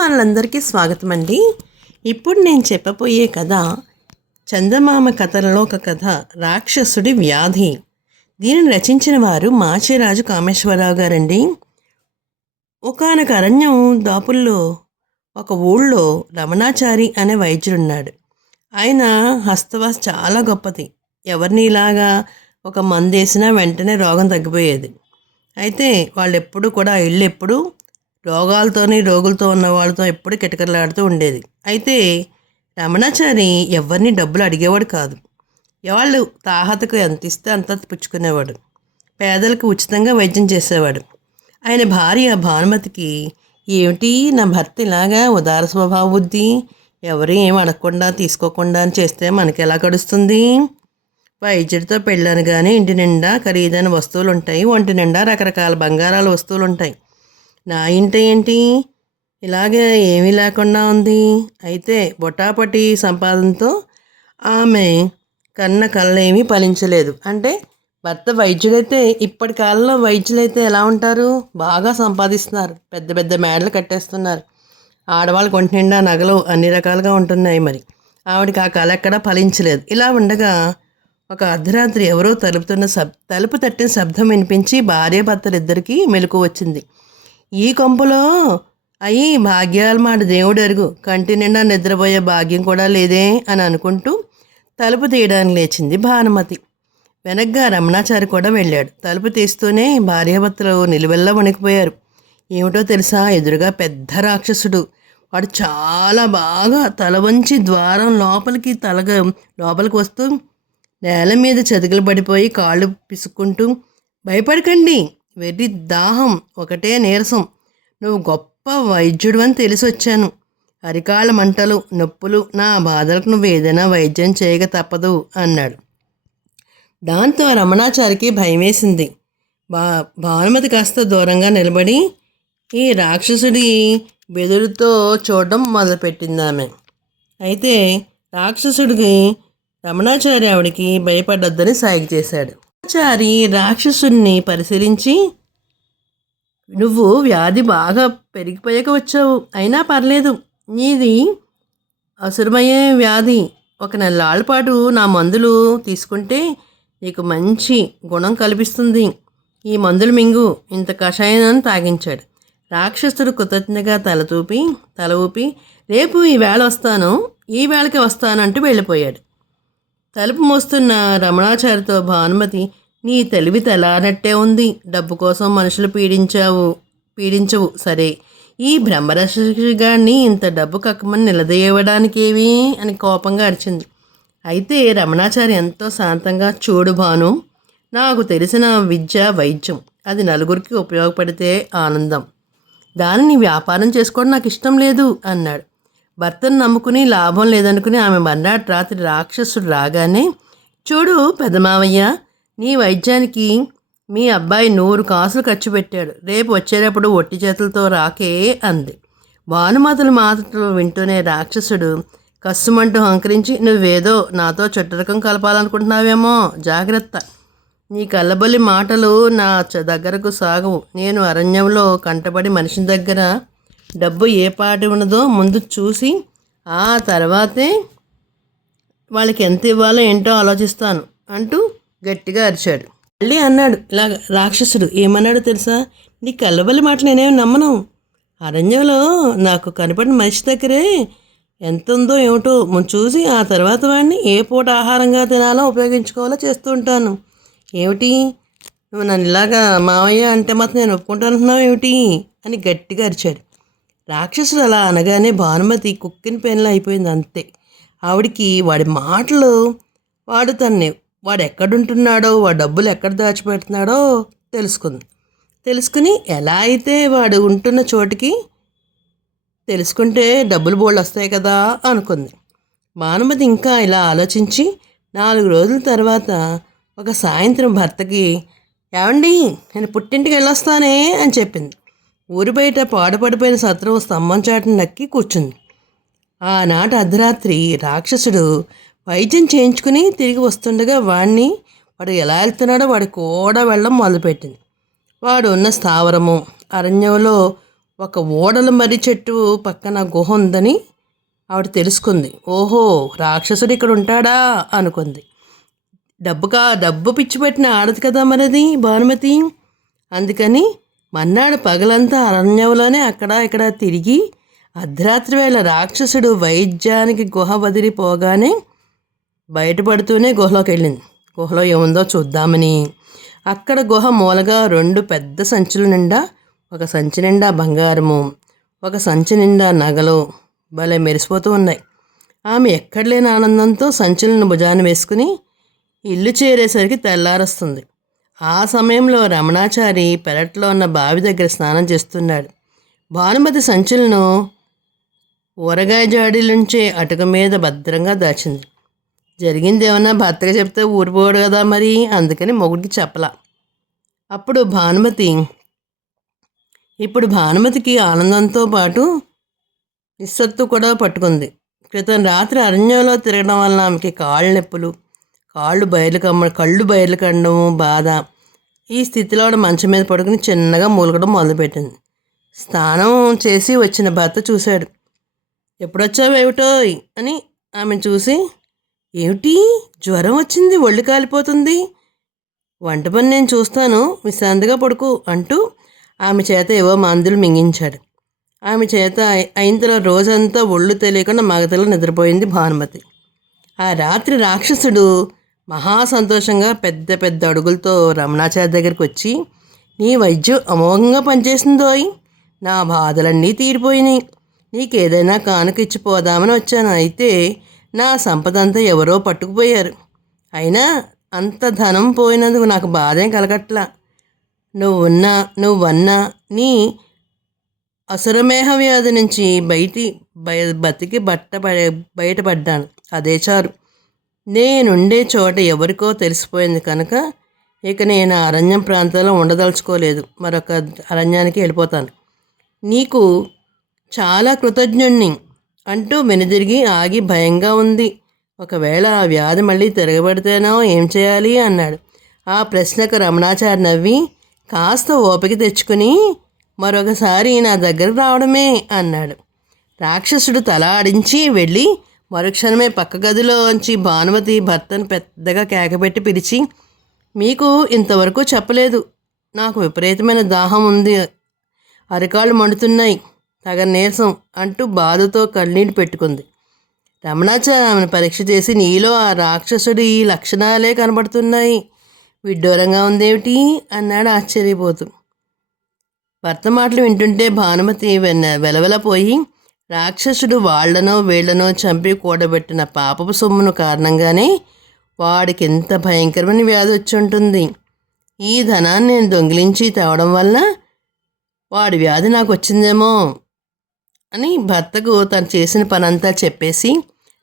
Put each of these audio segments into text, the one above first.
అభిమానులందరికీ స్వాగతం అండి. ఇప్పుడు నేను చెప్పబోయే కథ చందమామ కథలలో ఒక కథ, రాక్షసుడి వ్యాధి. దీనిని రచించిన వారు మాచిరాజు కామేశ్వరరావు గారండి. ఒకానొక అరణ్యం దాపుల్లో ఒక ఊళ్ళో రమణాచారి అనే వైద్యుడున్నాడు. ఆయన హస్తవాస చాలా గొప్పది. ఎవరిని ఇలాగా ఒక మందేసినా వెంటనే రోగం తగ్గిపోయేది. అయితే వాళ్ళెప్పుడు కూడా ఆ ఇల్లు ఎప్పుడు రోగులతో ఉన్న వాళ్ళతో ఎప్పుడు కిటకిటలాడుతూ ఉండేది. అయితే రమణాచారి ఎవరిని డబ్బులు అడిగేవాడు కాదు. వాళ్ళు తాహతకు ఎంత ఇస్తే అంత పుచ్చుకునేవాడు. పేదలకు ఉచితంగా వైద్యం చేసేవాడు. ఆయన భార్య భానుమతికి, ఏమిటి నా భర్త ఇలాగా ఉదార స్వభావ బుద్ధి, ఎవరు ఏం అడగకుండా తీసుకోకుండా అని చేస్తే మనకి ఎలా గడుస్తుంది? వైద్యుడితో పెళ్ళాను కానీ ఇంటి నిండా ఖరీదైన వస్తువులు ఉంటాయి, ఒంటి నిండా రకరకాల బంగారాల వస్తువులు ఉంటాయి. నా ఇంట ఏంటి ఇలాగే ఏమీ లేకుండా ఉంది? అయితే బొటాపటి సంపాదనతో ఆమె కన్న కళ్ళేమీ ఫలించలేదు. అంటే భర్త వైద్యుడైతే, ఇప్పటి కాలంలో వైద్యులైతే ఎలా ఉంటారు? బాగా సంపాదిస్తున్నారు, పెద్ద పెద్ద మేడలు కట్టేస్తున్నారు, ఆడవాళ్ళకి ఒంటి నిండా నగలు అన్ని రకాలుగా ఉంటున్నాయి. మరి ఆవిడకి ఆ కళ ఎక్కడా ఫలించలేదు. ఇలా ఉండగా ఒక అర్ధరాత్రి ఎవరో తలుపు తట్టిన శబ్దం వినిపించి భార్యాభర్తలిద్దరికీ మెలకు వచ్చింది. ఈ కొంపలో అయ్యి భాగ్యాలు మాట దేవుడు ఎరుగు, కంటి నిండా నిద్రపోయే భాగ్యం కూడా లేదే అని అనుకుంటూ తలుపు తీయడానికి లేచింది భానుమతి. వెనగ్గా రమణాచారి కూడా వెళ్ళాడు. తలుపు తీస్తూనే భార్యాభర్తలు నిలువెల్లా వణికిపోయారు. ఏమిటో తెలుసా, ఎదురుగా పెద్ద రాక్షసుడు. వాడు చాలా బాగా తల వంచి ద్వారం లోపలికి వస్తూ నేల మీద చతికిలు పడిపోయి కాళ్ళు పిసుక్కుంటూ, భయపడకండి, వెర్రి దాహం, ఒకటే నీరసం, నువ్వు గొప్ప వైద్యుడు అని తెలిసి వచ్చాను. అరికాళ్ళ మంటలు, నొప్పులు, నా బాధలకు నువ్వు ఏదైనా వైద్యం చేయక తప్పదు అన్నాడు. దాంతో రమణాచారికి భయం వేసింది. భానుమతి కాస్త దూరంగా నిలబడి ఈ రాక్షసుడి బెదురుతో చూడడం మొదలుపెట్టింది ఆమె. అయితే రాక్షసుడికి రమణాచారి ఆవిడికి భయపడొద్దని సాయం చేశాడు. రమణాచారి రాక్షసుడిని పరిశీలించి, నువ్వు వ్యాధి బాగా పెరిగిపోయాక వచ్చావు, అయినా పర్లేదు, నీది అసురమయ్యే వ్యాధి. ఒక నెలల పాటు నా మందులు తీసుకుంటే నీకు మంచి గుణం కల్పిస్తుంది. ఈ మందులు మింగు, ఇంత కషాయాన్ని తాగించాడు. రాక్షసుడు కృతజ్ఞగా తల ఊపి రేపు ఈ వేళకి వస్తాను అంటూ వెళ్ళిపోయాడు. తలుపు మోస్తున్న రమణాచారితో భానుమతి, నీ తెలివి తెలానట్టే ఉంది, డబ్బు కోసం మనుషులు పీడించవు సరే, ఈ బ్రహ్మరక్షగాన్ని ఇంత డబ్బు కక్కమని నిలదీయడానికేవి అని కోపంగా అరిచింది. అయితే రమణాచారి ఎంతో శాంతంగా, చూడు భాను, నాకు తెలిసిన విద్య వైద్యం, అది నలుగురికి ఉపయోగపడితే ఆనందం, దానిని వ్యాపారం చేసుకోవడం నాకు ఇష్టం లేదు అన్నాడు. భర్తను నమ్ముకుని లాభం లేదనుకుని ఆమె మర్నాటి రాత్రి రాక్షసుడు రాగానే, చూడు పెదమావయ్య, నీ వైద్యానికి మీ అబ్బాయి 100 కాసులు ఖర్చు పెట్టాడు, రేపు వచ్చేటప్పుడు ఒట్టి చేతులతో రాకే అంది. భానుమతుల మాటలు వింటూనే రాక్షసుడు కస్సుమంటూ హంకరించి, నువ్వేదో నాతో చుట్టరకం కలపాలనుకుంటున్నావేమో, జాగ్రత్త, నీ కళ్ళబొల్లి మాటలు నా దగ్గరకు సాగవు. నేను అరణ్యంలో కంటబడి మనిషి దగ్గర డబ్బు ఏ పాటి ఉన్నదో ముందు చూసి ఆ తర్వాతే వాళ్ళకి ఎంత ఇవ్వాలో ఏంటో ఆలోచిస్తాను అంటూ గట్టిగా అరిచాడు. మళ్ళీ అన్నాడు ఇలా రాక్షసుడు. ఏమన్నాడో తెలుసా, నీ కళ్ళబల్లి మాట నేనేమి నమ్మను. అరణ్యంలో నాకు కనపడిన మనిషి దగ్గరే ఎంత ఉందో ఏమిటో ముందు చూసి ఆ తర్వాత వాడిని ఏ పూట ఆహారంగా తినాలో ఉపయోగించుకోవాలో చేస్తూ ఉంటాను. ఏమిటి నువ్వు నన్ను ఇలాగా మావయ్య అంటే మాత్రం నేను ఒప్పుకుంటానంటున్నావు ఏమిటి అని గట్టిగా అరిచాడు. రాక్షసుడు అలా అనగానే భానుమతి కుక్కిన పెన్లో అయిపోయింది. అంతే, ఆవిడికి వాడి మాటలు, వాడు ఎక్కడుంటున్నాడో, వాడు డబ్బులు ఎక్కడ దాచిపెడుతున్నాడో తెలుసుకుని ఎలా అయితే వాడు ఉంటున్న చోటికి తెలుసుకుంటే డబ్బులు బోళ్ళు వస్తాయి కదా అనుకుంది. భానుమతి ఇంకా ఇలా ఆలోచించి 4 రోజుల తర్వాత ఒక సాయంత్రం భర్తకి, ఏమండి నేను పుట్టింటికి వెళ్ళొస్తానే అని చెప్పింది. ఊరి బయట పాడుపడిపోయిన సత్రం స్తంభం చాటును నక్కి కూర్చుంది. ఆనాటి అర్ధరాత్రి రాక్షసుడు వైద్యం చేయించుకుని తిరిగి వస్తుండగా వాడు ఎలా వెళ్తున్నాడో వాడు కూడా వెళ్ళడం మొదలుపెట్టింది. వాడు ఉన్న స్థావరము అరణ్యంలో ఒక ఓడల మర్రి చెట్టు పక్కన గుహ ఉందని ఆవిడ తెలుసుకుంది. ఓహో, రాక్షసుడు ఇక్కడ ఉంటాడా అనుకుంది. డబ్బు పిచ్చి పెట్టిన ఆడదు కదా మరది భానుమతి. అందుకని మన్నాడు పగలంతా అరణ్యంలోనే అక్కడ ఇక్కడ తిరిగి అర్ధరాత్రి వేళ రాక్షసుడు వైద్యానికి గుహ వదిలిపోగానే బయటపడుతూనే గుహలోకి వెళ్ళింది. గుహలో ఏముందో చూద్దామని. అక్కడ గుహ మూలగా 2 పెద్ద సంచుల నిండా, ఒక సంచి నిండా బంగారము, ఒక సంచి నిండా నగలు భలే మెరిసిపోతూ ఉన్నాయి. ఆమె ఎక్కడలేని ఆనందంతో సంచులను భుజాన వేసుకుని ఇల్లు చేరేసరికి తెల్లారొస్తుంది. ఆ సమయంలో రమణాచారి పెరట్లో ఉన్న బావి దగ్గర స్నానం చేస్తున్నాడు. భానుమతి సంచులను ఊరగాయ జాడీలుంచే అటుక మీద భద్రంగా దాచింది. జరిగింది ఏమన్నా భర్తగా చెప్తే ఊరిపోడు కదా మరి, అందుకని మొగుడికి చెప్పలా. ఇప్పుడు భానుమతికి ఆనందంతో పాటు నిస్సత్తు కూడా పట్టుకుంది. క్రితం రాత్రి అరణ్యంలో తిరగడం వల్ల ఆమెకి కాళ్ళు నొప్పులు, కళ్ళు బయర్లు కమ్మడము బాధ. ఈ స్థితిలో మంచం మీద పడుకుని చిన్నగా మూలగడం మొదలుపెట్టింది. స్నానం చేసి వచ్చిన భర్త చూశాడు. ఎప్పుడొచ్చావేమిటోయ్ అని ఆమెను చూసి, ఏమిటి జ్వరం వచ్చింది, ఒళ్ళు కాలిపోతుంది, వంట పని నేను చూస్తాను, విశ్రాంతిగా పడుకో అంటూ ఆమె చేత ఏవో మందులు మింగించాడు. ఆమె చేత అయిన తర్వాత రోజంతా ఒళ్ళు తెలియకుండా మగతలో నిద్రపోయింది భానుమతి. ఆ రాత్రి రాక్షసుడు మహా సంతోషంగా పెద్ద పెద్ద అడుగులతో రమణాచారి దగ్గరికి వచ్చి, నీ వైద్యం అమోఘంగా పనిచేసిందోయ్, నా బాధలన్నీ తీరిపోయినాయి, నీకేదైనా కానుక ఇచ్చిపోదామని వచ్చాను. అయితే నా సంపద అంతా ఎవరో పట్టుకుపోయారు. అయినా అంత ధనం పోయినందుకు నాకు బాధేం కలగట్లా. నువ్వన్నా నీ అసురమేహ వ్యాధి నుంచి బతికి బయటపడ్డాను, అదే చాలు. నేనుండే చోట ఎవరికో తెలిసిపోయింది కనుక ఇక నేను అరణ్యం ప్రాంతంలో ఉండదలుచుకోలేదు, మరొక అరణ్యానికి వెళ్ళిపోతాను. నీకు చాలా కృతజ్ఞుణ్ణి అంటూ వెనుదిరిగి ఆగి భయంగా ఉంది. ఒకవేళ ఆ వ్యాధి మళ్ళీ తిరగబడితేనో ఏం చేయాలి అన్నాడు. ఆ ప్రశ్నకు రమణాచారి నవ్వి, కాస్త ఓపిక తెచ్చుకుని మరొకసారి నా దగ్గరకు రావడమే అన్నాడు. రాక్షసుడు తల ఆడించి వెళ్ళి మరుక్షణమే పక్క గదిలోంచి భానుమతి భర్తను పెద్దగా కేకపెట్టి పిలిచి, మీకు ఇంతవరకు చెప్పలేదు, నాకు విపరీతమైన దాహం ఉంది, అరికాళ్ళు మండుతున్నాయి, తగ నీరసం అంటూ బాధతో కన్నీళ్ళు పెట్టుకుంది. రమణాచారి ఆమెను పరీక్ష చేసి, నీలో ఆ రాక్షసుడి ఈ లక్షణాలే కనబడుతున్నాయి, విడ్డూరంగా ఉందేమిటి అన్నాడు ఆశ్చర్యపోతూ. భర్త మాటలు వింటుంటే భానుమతి వెలవెలపోయి, రాక్షసుడు వాళ్లనో వీళ్లనో చంపి కూడబెట్టిన పాపపు సొమ్మును కారణంగానే వాడికి ఎంత భయంకరమైన వ్యాధి వచ్చి ఉంటుంది. ఈ ధనాన్ని నేను దొంగిలించి తేవడం వల్ల వాడి వ్యాధి నాకు వచ్చిందేమో అని భర్తకు తను చేసిన పనంతా చెప్పేసి,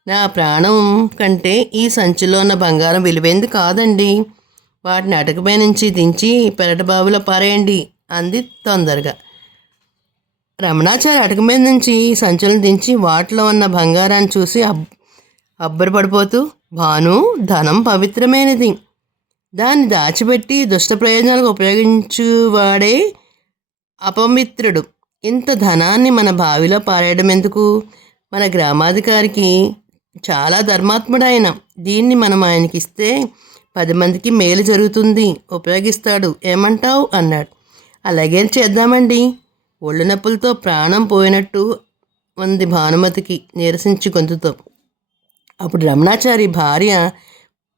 నా ప్రాణం కంటే ఈ సంచిలో ఉన్న బంగారం విలువైంది కాదండి, వాటిని అటకపై నుంచి దించి పెరటి బావిలో పారేయండి అంది తొందరగా. రమణాచారి అటక మీద నుంచి సంచులను దించి వాటిలో ఉన్న బంగారాన్ని చూసి అబ్బరపడిపోతూ, భాను, ధనం పవిత్రమైనది, దాన్ని దాచిపెట్టి దుష్ట ప్రయోజనాలకు ఉపయోగించువాడే అపవిత్రుడు. ఇంత ధనాన్ని మన బావిలో పారేయడం ఎందుకు? మన గ్రామాధికారికి చాలా ధర్మాత్ముడాయన, దీన్ని మనం ఆయనకి ఇస్తే 10 మందికి మేలు జరుగుతుంది, ఉపయోగిస్తాడు, ఏమంటావు అన్నాడు. అలాగే చేద్దామండి. ఒళ్ళు నొప్పులతో ప్రాణం పోయినట్టు ఉంది భానుమతికి నీరసించి గొంతుతో. అప్పుడు రమణాచారి భార్య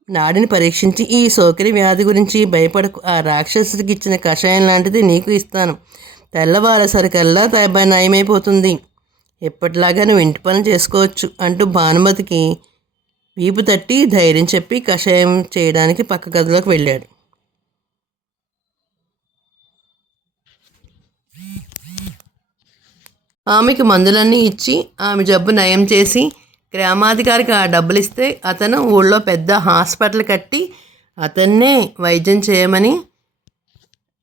నాడిని పరీక్షించి, ఈ సోకిరి వ్యాధి గురించి భయపడకు, ఆ రాక్షసుడికి ఇచ్చిన కషాయం లాంటిది నీకు ఇస్తాను, తెల్లవారేసరికల్లా నయమైపోతుంది, ఎప్పటిలాగా నువ్వు ఇంటి పని చేసుకోవచ్చు అంటూ భానుమతికి వీపు తట్టి ధైర్యం చెప్పి కషాయం చేయడానికి పక్క గదిలోకి వెళ్ళాడు. ఆమెకు మందులన్నీ ఇచ్చి ఆమె జబ్బు నయం చేసి గ్రామాధికారికి ఆ డబ్బులు ఇస్తే అతను ఊళ్ళో పెద్ద హాస్పిటల్ కట్టి అతన్నే వైద్యం చేయమని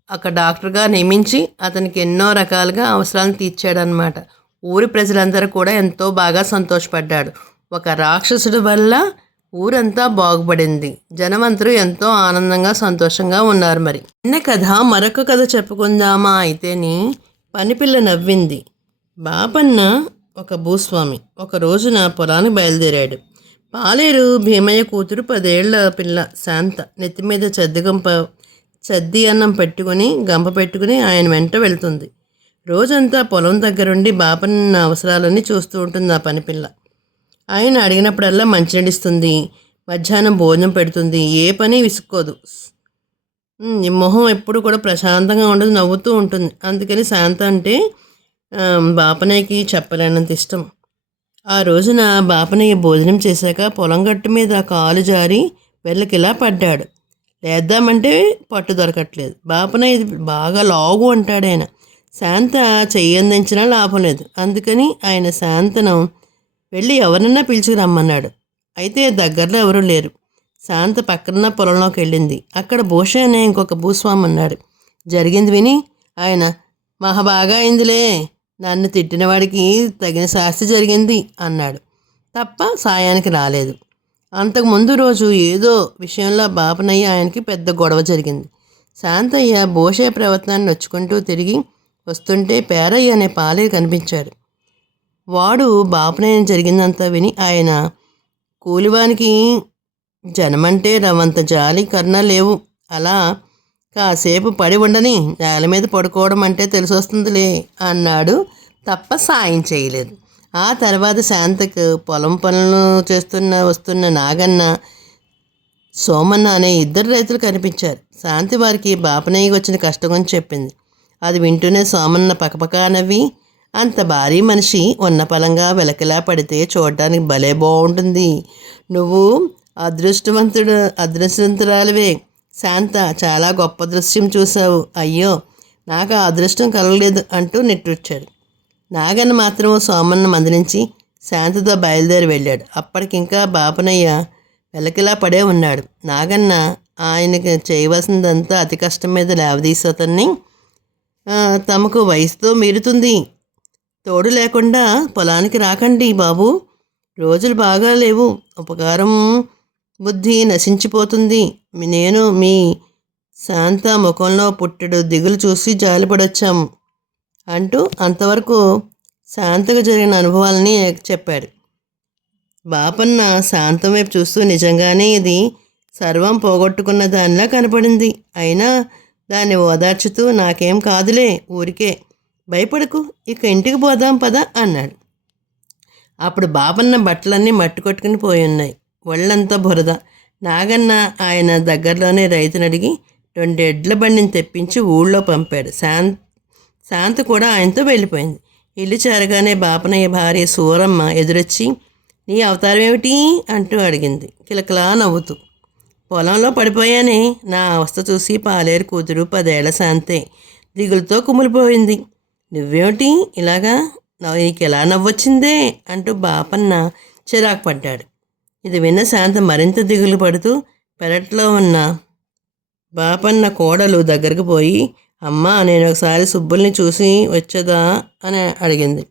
అక్కడ డాక్టర్గా నియమించి అతనికి ఎన్నో రకాలుగా అవసరాలను తీర్చాడనమాట. ఊరి ప్రజలందరూ కూడా ఎంతో బాగా సంతోషపడ్డాడు. ఒక రాక్షసుడి వల్ల ఊరంతా బాగుపడింది. జనమంతరూ ఎంతో ఆనందంగా సంతోషంగా ఉన్నారు. మరి చిన్న కథ మరొక కథ చెప్పుకుందామా అయితేని. పనిపిల్ల నవ్వింది. బాపన్న ఒక భూస్వామి. ఒక రోజున పొలానికి బయలుదేరాడు. పాలేరు భీమయ్య కూతురు 10 ఏళ్ల పిల్ల శాంత నెత్తిమీద చద్ది అన్నం పెట్టుకుని గంప పెట్టుకుని ఆయన వెంట వెళ్తుంది. రోజంతా పొలం దగ్గరుండి బాపన్న అవసరాలన్నీ చూస్తూ ఉంటుంది ఆ పనిపిల్ల. ఆయన అడిగినప్పుడల్లా మంచినీడిస్తుంది, మధ్యాహ్నం భోజనం పెడుతుంది, ఏ పని విసుక్కోదు. ఈ మొహం ఎప్పుడు కూడా ప్రశాంతంగా ఉండదు, నవ్వుతూ ఉంటుంది. అందుకని శాంత అంటే బాపనయ్యకి చెప్పలేనంత ఇష్టం. ఆ రోజున బాపనయ్య భోజనం చేశాక పొలం గట్టు మీద కాలు జారి వెళ్ళకిలా పడ్డాడు. లేద్దామంటే పట్టు దొరకట్లేదు. బాపనయ్య బాగా లాగు అంటాడు ఆయన. శాంత చెయ్యందించినా లాభం లేదు. అందుకని ఆయన శాంతను వెళ్ళి ఎవరన్నా పిలుచుకురమ్మన్నాడు. అయితే దగ్గరలో ఎవరూ లేరు. శాంత పక్కన పొలంలోకి వెళ్ళింది. అక్కడ భూష అనే ఇంకొక భూస్వామి అన్నాడు. జరిగింది విని ఆయన, మహాబాగా అయిందిలే, నన్ను తిట్టినవాడికి తగిన శాస్తి జరిగింది అన్నాడు తప్ప సాయానికి రాలేదు. అంతకుముందు రోజు ఏదో విషయంలో బాపనయ్య ఆయనకి పెద్ద గొడవ జరిగింది. శాంతయ్య భూషయ్య ప్రవర్తనాన్ని నొచ్చుకుంటూ తిరిగి వస్తుంటే పేరయ్య అనే పాలేరు కనిపించాడు. వాడు బాపనయ్య జరిగిందంతా విని ఆయన, కూలివానికి జనమంటే రవంత జాలి కరుణ లేవు, అలా కాసేపు పడి ఉండని, నేల మీద పడుకోవడం అంటే తెలిసొస్తుందిలే అన్నాడు తప్ప సాయం చేయలేదు. ఆ తర్వాత శాంతకు పొలం పనులు వస్తున్న నాగన్న, సోమన్న అనే 2 రైతులు కనిపించారు. శాంతి వారికి బాపనయ్యకి వచ్చిన కష్టం గురించి చెప్పింది. అది వింటూనే సోమన్న పకపకా నవ్వి, అంత భారీ మనిషి ఉన్న పలంగా వెలకిలా పడితే చూడడానికి భలే బాగుంటుంది. నువ్వు అదృష్టవంతురాలివే శాంత, చాలా గొప్ప దృశ్యం చూసావు. అయ్యో, నాకు ఆ అదృష్టం కలగలేదు అంటూ నిట్టూర్చాడు. నాగన్న మాత్రం సోమన్న మందలించి శాంతతో బయలుదేరి వెళ్ళాడు. అప్పటికింకా బాపనయ్య వెలకిలా పడే ఉన్నాడు. నాగన్న ఆయనకి చేయవలసిందంతా అతి కష్టం మీద లేవదీసి అతన్ని, తమకు వయసుతో మీరుతుంది, తోడు లేకుండా పొలానికి రాకండి బాబు, రోజులు బాగా లేవు, ఉపకారం బుద్ధి నశించిపోతుంది. నేను మీ శాంత ముఖంలో పుట్టెడు దిగులు చూసి జాలిపడొచ్చాము అంటూ అంతవరకు శాంతకు జరిగిన అనుభవాలని చెప్పాడు. బాపన్న శాంతం వైపు చూస్తూ, నిజంగానే ఇది సర్వం పోగొట్టుకున్న దానిలా కనపడింది. అయినా దాన్ని ఓదార్చుతూ, నాకేం కాదులే, ఊరికే, భయపడకు, ఇక ఇంటికి పోదాం పద అన్నాడు. అప్పుడు బాపన్న బట్టలన్నీ మట్టి కొట్టుకుని పోయి ఉన్నాయి. ఒళ్ళంతా బురద. నాగన్న ఆయన దగ్గరలోనే రైతుని అడిగి 2 ఎడ్ల బండిని తెప్పించి ఊళ్ళో పంపాడు. శాంత కూడా ఆయనతో వెళ్ళిపోయింది. ఇల్లు చేరగానే బాపనయ్య భార్య సూరమ్మ ఎదురొచ్చి, నీ అవతారం ఏమిటి అంటూ అడిగింది కిలకిలా నవ్వుతూ. పొలంలో పడిపోయానే, నా అవస్థ చూసి పాలేరు కూతురు 10 ఏళ్ల శాంతే దిగులుతో కుమిలిపోయింది. నువ్వేమిటి ఇలాగా, నీకు ఎలా నవ్వొచ్చిందే అంటూ బాపన్న చిరాకు పడ్డాడు. ఇది విన్న శాంత మరింత దిగులు పడుతూ పెరట్లో ఉన్న బాపన్న కోడలు దగ్గరకు పోయి, అమ్మా, నేను ఒకసారి సుబ్బుల్ని చూసి వచ్చదా అని అడిగింది.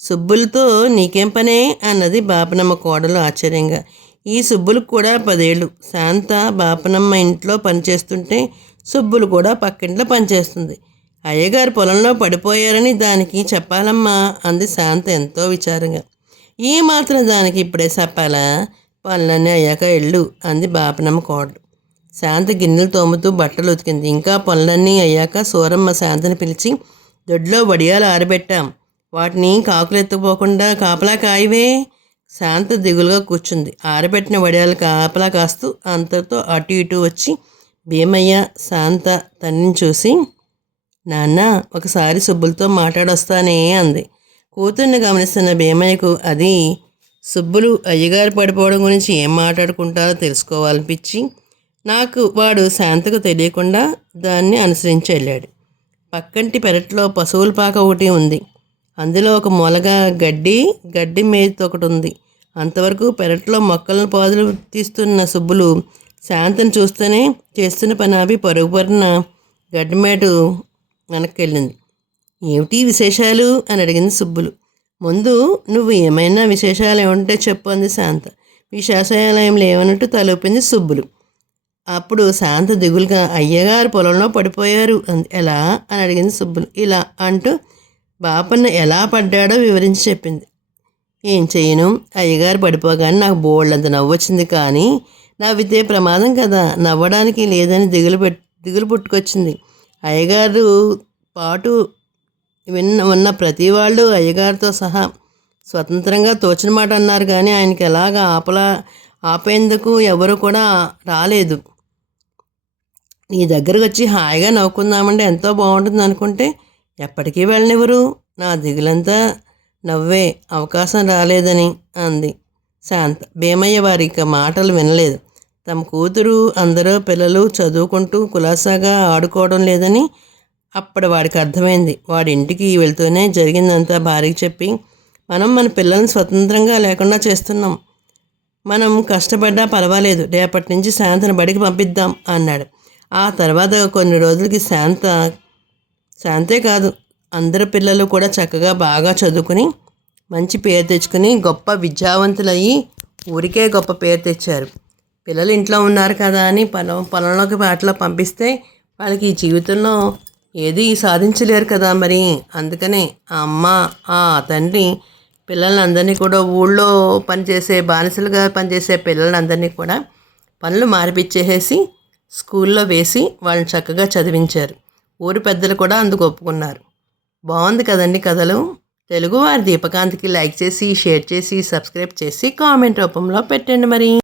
సుబ్బులతో నీకేం పనే అన్నది బాపనమ్మ కోడలు ఆశ్చర్యంగా. ఈ సుబ్బులకు కూడా 10 ఏళ్ళు. శాంత బాపనమ్మ ఇంట్లో పనిచేస్తుంటే సుబ్బులు కూడా పక్కింట్లో పనిచేస్తుంది. అయ్యగారు పొలంలో పడిపోయారని దానికి చెప్పాలమ్మా అంది శాంత ఎంతో విచారంగా. ఈ మాత్రం దానికి ఇప్పుడే చెప్పాలా, పనులన్నీ అయ్యాక ఎళ్ళు అంది బాపనమ్మ కోడలు. శాంత గిన్నెలు తోముతూ బట్టలు ఉతికింది. ఇంకా పనులన్నీ అయ్యాక సూరమ్మ శాంతని పిలిచి, దొడ్లో వడియాలు ఆరబెట్టాం, వాటిని కాకులు ఎత్తుకుపోకుండా కాపలా కాయవే. శాంత దిగులుగా కూర్చుంది. ఆరబెట్టిన వడియాలు కాపలా కాస్తూ అంతటితో అటు ఇటు వచ్చి భీమయ్య శాంత తన్నిని చూసి, నాన్న, ఒకసారి సుబ్బులతో మాట్లాడొస్తానే అంది. కూతుర్ని గమనిస్తున్న భీమయ్యకు అది సుబ్బులు అయ్యగారు పడిపోవడం గురించి ఏం మాట్లాడుకుంటారో తెలుసుకోవాలనిపించి, వాడు శాంతకు తెలియకుండా దాన్ని అనుసరించి వెళ్ళాడు. పక్కంటి పెరట్లో పశువుల పాక ఒకటి ఉంది. అందులో ఒక మూలగా గడ్డి మేత ఒకటి ఉంది. అంతవరకు పెరట్లో మొక్కలను పాదులు తీస్తున్న సుబ్బులు శాంతను చూస్తూనే చేస్తున్న పని ఆపి పరుగుపరిన గడ్డిమేటు వెనక్కి వెళ్ళింది. ఏమిటి విశేషాలు అని అడిగింది సుబ్బులు. ముందు నువ్వు ఏమైనా విశేషాలు ఏమంటే చెప్పు అంది శాంత. విశేషాలు ఏం లేవన్నట్టు తలూపింది సుబ్బులు. అప్పుడు శాంత దిగులుగా అయ్యగారు పొలంలో పడిపోయారు ఎలా అని అడిగింది సుబ్బులు. ఇలా అంటూ బాపన్న ఎలా పడ్డాడో వివరించి చెప్పింది. ఏం చేయను, అయ్యగారు పడిపోగానే నాకు బోళ్ళంత నవ్వు వచ్చింది, కానీ నవ్వితే ప్రమాదం కదా, నవ్వడానికి లేదని దిగులు పుట్టుకొచ్చింది. అయ్యగారు పాటు ఉన్న ప్రతి వాళ్ళు అయ్యగారితో సహా స్వతంత్రంగా తోచిన మాట అన్నారు, కానీ ఆయనకి ఎలాగ ఆపేందుకు ఎవరు కూడా రాలేదు. నీ దగ్గరకు వచ్చి హాయిగా నవ్వుకుందామంటే ఎంతో బాగుంటుంది అనుకుంటే ఎప్పటికీ వెళ్ళనివ్వరు. నా దిగులంతా నవ్వే అవకాశం రాలేదని అంది శాంత. భీమయ్య వారి మాటలు వినలేదు. తమ కూతురు అందరూ పిల్లలు చదువుకుంటూ కులాసాగా ఆడుకోవడం లేదని అప్పుడు వాడికి అర్థమైంది. వాడి ఇంటికి వెళ్తూనే జరిగిందంతా భార్యకి చెప్పి, మనం మన పిల్లల్ని స్వతంత్రంగా లేకుండా చేస్తున్నాం, మనం కష్టపడ్డా పర్వాలేదు, రేపటి నుంచి శాంతను బడికి పంపిద్దాం అన్నాడు. ఆ తర్వాత కొన్ని రోజులకి శాంతే కాదు, అందరు పిల్లలు కూడా చక్కగా బాగా చదువుకుని మంచి పేరు తెచ్చుకుని గొప్ప విద్యావంతులయ్యి ఊరికే గొప్ప పేరు తెచ్చారు. పిల్లలు ఇంట్లో ఉన్నారు కదా అని పొలంలోకి వాటిలో పంపిస్తే వాళ్ళకి ఈ జీవితంలో ఏది సాధించలేరు కదా మరి. అందుకనే ఆ అమ్మ ఆ తండ్రి పిల్లల్ని అందరినీ కూడా ఊళ్ళో పనిచేసే బానిసలుగా పనిచేసే పిల్లలందరినీ కూడా పనులు మారిపించేసి స్కూల్లో వేసి వాళ్ళని చక్కగా చదివించారు. ఊరి పెద్దలు కూడా అందుకు ఒప్పుకున్నారు. బాగుంది కదండి కథలు. తెలుగువారి దీపకాంత్కి లైక్ చేసి, షేర్ చేసి, సబ్స్క్రైబ్ చేసి, కామెంట్ రూపంలో పెట్టండి మరి.